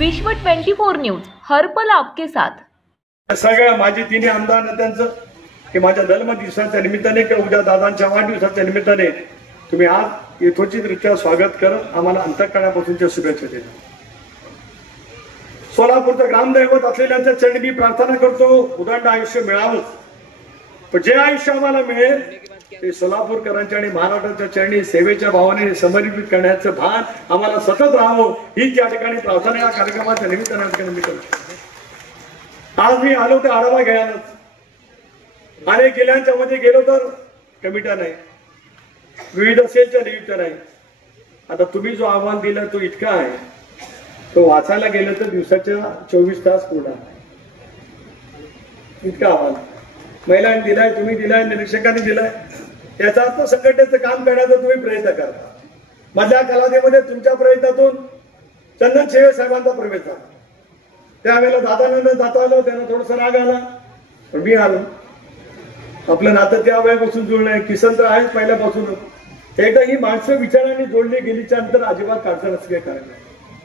विश्व 24 न्यूज हर पल आपके साथ। सगळ्या माझी तिन्ही आमदार नेत्यांचं की माझ्या जन्म दिवसाच्या निमित्ताने किंवा उद्या दादांच्या वाढदिवसाच्या निमित्ताने तुम्ही आज यथोचितरित्या स्वागत करत आम्हाला अंतःकरणापासूनच्या शुभेच्छा देता। सोलापूरचं ग्रामदैवत असलेल्यांच्या चरणी मी प्रार्थना करतो उदंड आयुष्य मिळावं, पण जे आयुष्य आम्हाला मिळेल ते सोलापूरकरांच्या आणि महाराष्ट्राच्या चरणी सेवेच्या भावनेने समर्पित करण्याचं भान आम्हाला सतत राहावं ही त्या ठिकाणी प्रार्थना या कार्यक्रमाच्या निमित्ताने मी करतो। आज मी आलो तर आढावा घ्यायला अनेक जिल्ह्यांच्या मध्ये गेलो तर कमिट्या नाही, विविध सेलच्या नियुक्त्या नाही। आता तुम्ही जो अहवाल दिला तो इतका आहे, तो वाचायला गेलं तर दिवसाच्या 24 तास पूर्ण इतका अहवाल महिलांनी दिलाय, तुम्ही दिलाय, निरीक्षकांनी दिलाय। याचा अर्थ संघटनेचं काम करण्याचा तुम्ही प्रयत्न करता। मधल्या कालावधीमध्ये तुमच्या प्रयत्नातून चंदन शेवे साहेबांचा प्रवेश झाला, त्यावेळेला दादानंद जाता आलं, त्यांना थोडस राग आला, पण मी आलो। आपलं नातं त्या वेळेपासून जुळलं आहे, किसन तर आहेच पहिल्यापासूनच। एकदा ही माणसं विचारांनी जोडली गेलीच्या नंतर अजिबात काढता नसते कारण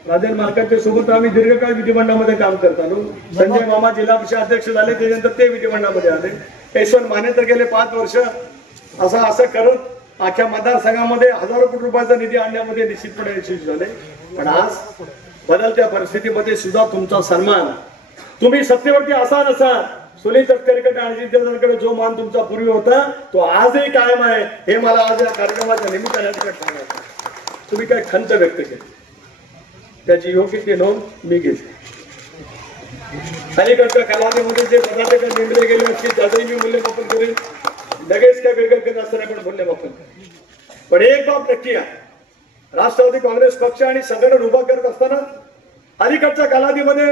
राजन मालकाच्या सोबत आम्ही दीर्घकाळ विधिमंडळामध्ये काम करत आलो। संजय मामा जिल्हा परिषद अध्यक्ष झाले, त्याच्यानंतर ते विधिमंडळामध्ये आले। यशवंत माने तर गेले 5 वर्ष असं करत अख्ख्या मतदारसंघामध्ये हजारो कोटी रुपयाचा निधी आणण्यामध्ये निश्चितपणे यशस्वी झाले। पण आज बदलत्या परिस्थितीमध्ये सुद्धा तुमचा सन्मान, तुम्ही सत्तेवरती असा नसा, सुनील तटकरेकडे आणि जितेंद्रकडे जो मान तुमचा पूर्वी होता तो आजही कायम आहे, हे मला आज या कार्यक्रमाच्या निमित्ताने सांगायचं। तुम्ही काय खंत व्यक्त केली, त्याची योग्य ती नोंद मी घेतली। अलीकडच्या कालावधीमध्ये जे पदाधिकारी नेमले गेले असतील त्याचंही मी मूल्यमापन करेन, लगेच काय वेगळं करत असताना पण मूल्यमापन करेन। पण एक बाब नक्की आहे, राष्ट्रवादी काँग्रेस पक्ष आणि संघटन उभा करत असताना अलीकडच्या कालावधीमध्ये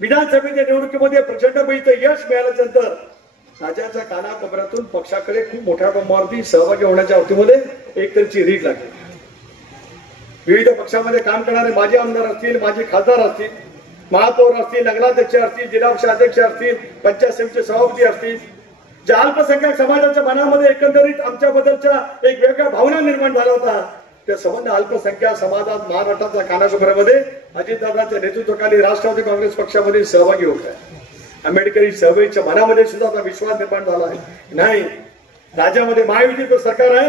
विधानसभेच्या निवडणुकीमध्ये प्रचंड यश मिळाल्यानंतर राज्याच्या कानाकोपऱ्यातून पक्षाकडे खूप मोठ्या प्रमाणावरती सहभागी होण्याच्या अर्थीमध्ये एकतरची रीत लागली। विविध पक्षामध्ये काम करणारे माजी आमदार असतील, माजी खासदार असतील, महापौर असतील, नगराध्यक्ष असतील, जिल्हा परिषद अध्यक्ष असतील, पंचायत समितीचे सभापती असतील, ज्या अल्पसंख्याक समाजाच्या मनामध्ये एकंदरीत आमच्याबद्दलच्या एक वेगळ्या भावना निर्माण झाला होता, त्या संबंध अल्पसंख्याक समाजात महाराष्ट्राच्या कानाकोपऱ्यामध्ये अजितदादांच्या नेतृत्वाखाली राष्ट्रवादी काँग्रेस पक्षामध्ये सहभागी होत आहे। आंबेडकरी चळवळीच्या मनामध्ये सुद्धा आता विश्वास निर्माण झाला आहे, नाही राज्यामध्ये महायुतीचं सरकार आहे,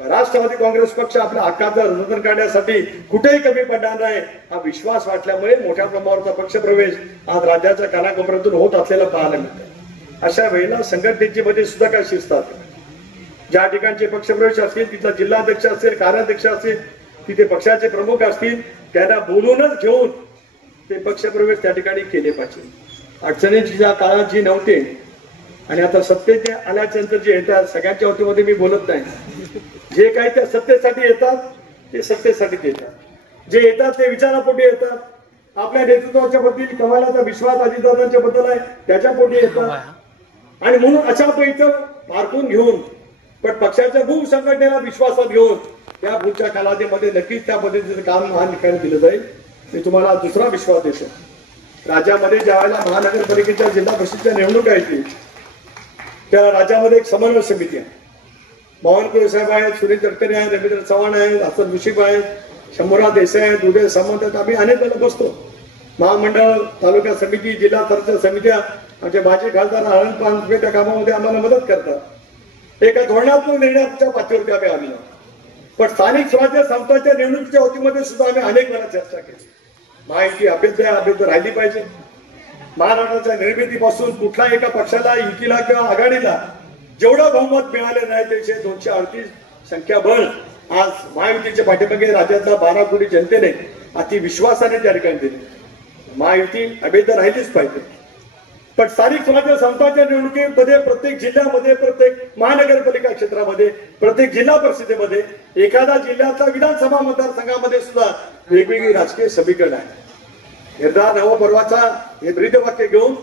राष्ट्रवादी काँग्रेस पक्ष आपल्या हक्काचं रक्षण करण्यासाठी कुठेही कमी पडणार नाही हा विश्वास वाटल्यामुळे मोठ्या प्रमाणावरचा पक्षप्रवेश आज राज्याच्या कानाकोपऱ्यातून होत असलेला पाहायला मिळतो। अशा वेळेला संघटनेची मध्ये सुद्धा काय शिस्त असते, ज्या ठिकाणचे पक्षप्रवेश असतील तिथला जिल्हाध्यक्ष असेल, कार्याध्यक्ष असेल, तिथे पक्षाचे प्रमुख असतील, त्यांना बोलूनच घेऊन ते पक्षप्रवेश त्या ठिकाणी केले पाहिजे। अडचणीची ज्या काळात जी नव्हते आणि आता सत्तेत आल्याच्या नंतर जे येतात सगळ्यांच्या वतीमध्ये मी बोलत नाही, जे काही त्या सत्तेसाठी येतात ते सत्तेसाठी येतात, जे येतात ते विचारापोटी येतात, आपल्या नेतृत्वाच्या बद्दल कमालाचा विश्वास अजितदादांच्या बद्दल आहे त्याच्या पोटी येतात आणि म्हणून अशा पैसे मार्कून घेऊन पण पक्षाच्या भू संघटनेला विश्वासात घेऊन त्या पुढच्या कालावधीमध्ये नक्कीच त्या पद्धतीचं काम महानिकाल दिलं जाईल। मी तुम्हाला दुसरा विश्वास देतो, राज्यामध्ये ज्या वेळेला महानगरपालिकेच्या जिल्हा परिषदच्या निवडणुका येतील त्या राज्यामध्ये एक समन्वय समिती आहे। बावनकुळे साहेब आहेत, सुनील तटकरे आहेत, रवींद्र चव्हाण आहेत, हसन मुश्रीफ आहेत, शंभूराव देसाई आहेत, उदय सामंत आहेत, आम्ही अनेक वेळेला बसतो। महामंडळ, तालुका समिती, जिल्हा स्तराच्या समित्या, आमचे माजी खासदार आनंद पानसरे त्या कामामध्ये आम्हाला मदत करतात। एका धोरणात्मक निर्णयाच्या पातळीवरती आम्ही आलो, पण स्थानिक स्वराज्य संस्थांच्या निवडणुकीच्या वतीमध्ये सुद्धा आम्ही अनेक वेळा चर्चा केली। माहिती अभ्युदय राहिली पाहिजे। महाराष्ट्राच्या निर्मितीपासून कुठल्या एका पक्षाला, युतीला किंवा आघाडीला जेवढं बहुमत मिळाले नाही त्याचे 238 संख्याबळ आज महायुतीच्या पाठीमागे राज्यातल्या 12 कोटी जनतेने अति विश्वासाने त्या ठिकाणी दिली। महायुती अभेद्य राहिलीच पाहिजे, पण स्थानिक स्वराज्य संस्थांच्या निवडणुकीमध्ये प्रत्येक जिल्ह्यामध्ये, प्रत्येक महानगरपालिका क्षेत्रामध्ये, प्रत्येक जिल्हा परिषदेमध्ये, एखाद्या जिल्ह्यातल्या विधानसभा मतदारसंघामध्ये सुद्धा वेगवेगळी राजकीय समीकरण आहे। निर्धार नवपर्वाचा हे ब्रीदवाक्य घेऊन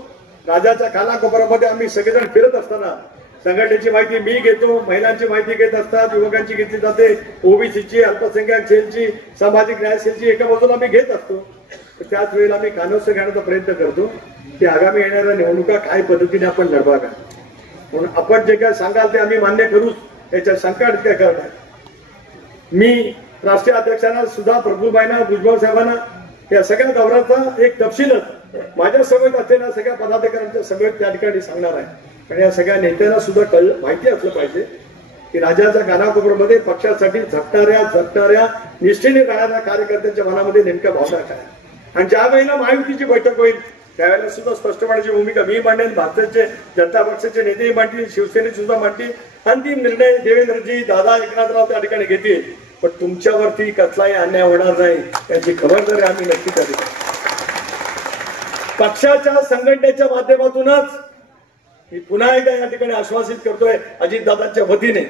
राज्याच्या कानाकोपऱ्यामध्ये आम्ही सगळेजण फिरत असताना संघटनेची माहिती मी घेतो, महिलांची माहिती घेत असतात, युवकांची घेतली जाते, ओबीसीची, अल्पसंख्याक सेलची, सामाजिक न्याय सेलची एका बाजूला आम्ही घेत असतो। त्याच वेळेला आम्ही कानोस घेण्याचा प्रयत्न करतो की आगामी येणाऱ्या निवडणुका काय पद्धतीने आपण लढवाव्या, म्हणून आपण जे काय सांगाल ते आम्ही मान्य करूच, याच्या संकट काय करणार। मी राष्ट्रीय अध्यक्षांना सुद्धा प्रफुल्लबाईंना, भुजबळ साहेबांना या सगळ्या दौऱ्याचा एक तपशीलच माझ्या समवेत असलेल्या सगळ्या पदाधिकाऱ्यांच्या समवेत त्या ठिकाणी सांगणार आहे. आणि या सगळ्या नेत्यांना सुद्धा माहिती असलं पाहिजे की राज्याच्या कानाकोपऱ्यामध्ये पक्षासाठी झटणाऱ्या निष्ठेने राहणाऱ्या कार्यकर्त्यांच्या मनामध्ये नेमक्या भावना काय. आणि ज्या वेळेला महायुतीची बैठक होईल त्यावेळेला सुद्धा स्पष्टपणाची भूमिका मी मांडेन, भारतीय जनता पक्षाचे नेतेही मांडतील, शिवसेनेचे सुद्धा मांडतील. अंतिम निर्णय देवेंद्रजी, दादा, एकनाथराव त्या ठिकाणी घेतील. पण तुमच्यावरती कसलाही अन्याय होणार नाही याची खबरदारी आम्ही नक्की करू. पक्षाच्या संघटनेच्या माध्यमातूनच मी पुन्हा एकदा या ठिकाणी आश्वासित करतोय अजितदादांच्या वतीने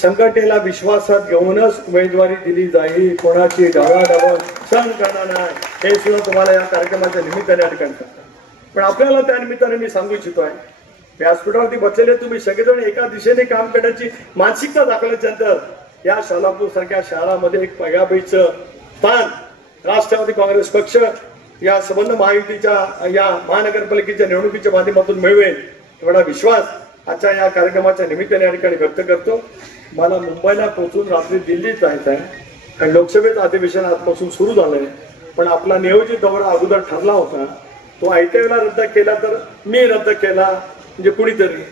संघटनेला विश्वासात घेऊनच उमेदवारी दिली जाईल. कोणाची ढवळाढवळ सहन करणार नाही हे सुद्धा तुम्हाला या कार्यक्रमाच्या निमित्ताने ठिकाणी सांगतो. पण आपल्याला त्या निमित्ताने मी सांगू इच्छितो आहे व्यासपीठावरती बसलेले तुम्ही सगळेजण एका दिशेने काम करण्याची मानसिकता दाखवल्याच्या नंतर या सोलापूर सारख्या शहरामध्ये एक पगाबीचं स्थान राष्ट्रवादी काँग्रेस पक्ष या संबंध महायुतीच्या या महानगरपालिकेच्या निवडणुकीच्या माध्यमातून मिळवेल एवढा विश्वास आजच्या या कार्यक्रमाच्या निमित्ताने या ठिकाणी व्यक्त करतो. मला मुंबईला पोहोचून रात्री दिल्लीत जायचं आहे आणि लोकसभेचं अधिवेशन आजपासून सुरू झालंय. पण आपला नियोजित दौरा अगोदर ठरला होता तो ऐत्यावेळेला रद्द केला तर मी रद्द केला म्हणजे कुणीतरी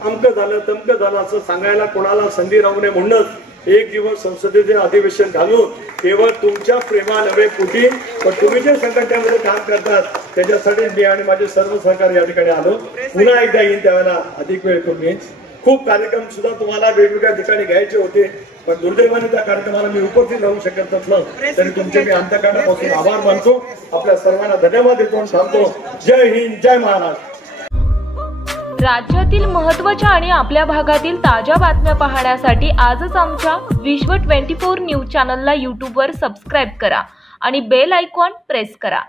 अमकं झालं तमकं झालं असं सांगायला कोणाला संधी राहू नये म्हणूनच एक दिवस संसदेचे अधिवेशन घालून केवळ तुमच्या प्रेमानवे पोटी पण तुम्ही जे संघटनेमध्ये काम करतात त्याच्यासाठी मी आणि माझे सर्व सहकारी या ठिकाणी आलो. पुन्हा एकदा येईन त्यावेळेला अधिक वेळ करून येईन. खूप कार्यक्रम सुद्धा तुम्हाला वेगवेगळ्या ठिकाणी घ्यायचे होते पण दुर्दैवाने त्या कार्यक्रमाला मी उपस्थित राहू शकत नसलं तरी तुमचे मी अंतःकरणापासून आभार मानतो. आपल्या सर्वांना धन्यवाद देतो आणि सांगतो जय हिंद, जय महाराष्ट्र. राज्यातील महत्त्वाच्या आणि आपल्या भागातील ताज्या बातम्या पाहण्यासाठी आजच आमच्या विश्व 24 न्यूज चॅनलला यूट्यूबवर सबस्क्राईब करा आणि बेल आयकॉन प्रेस करा.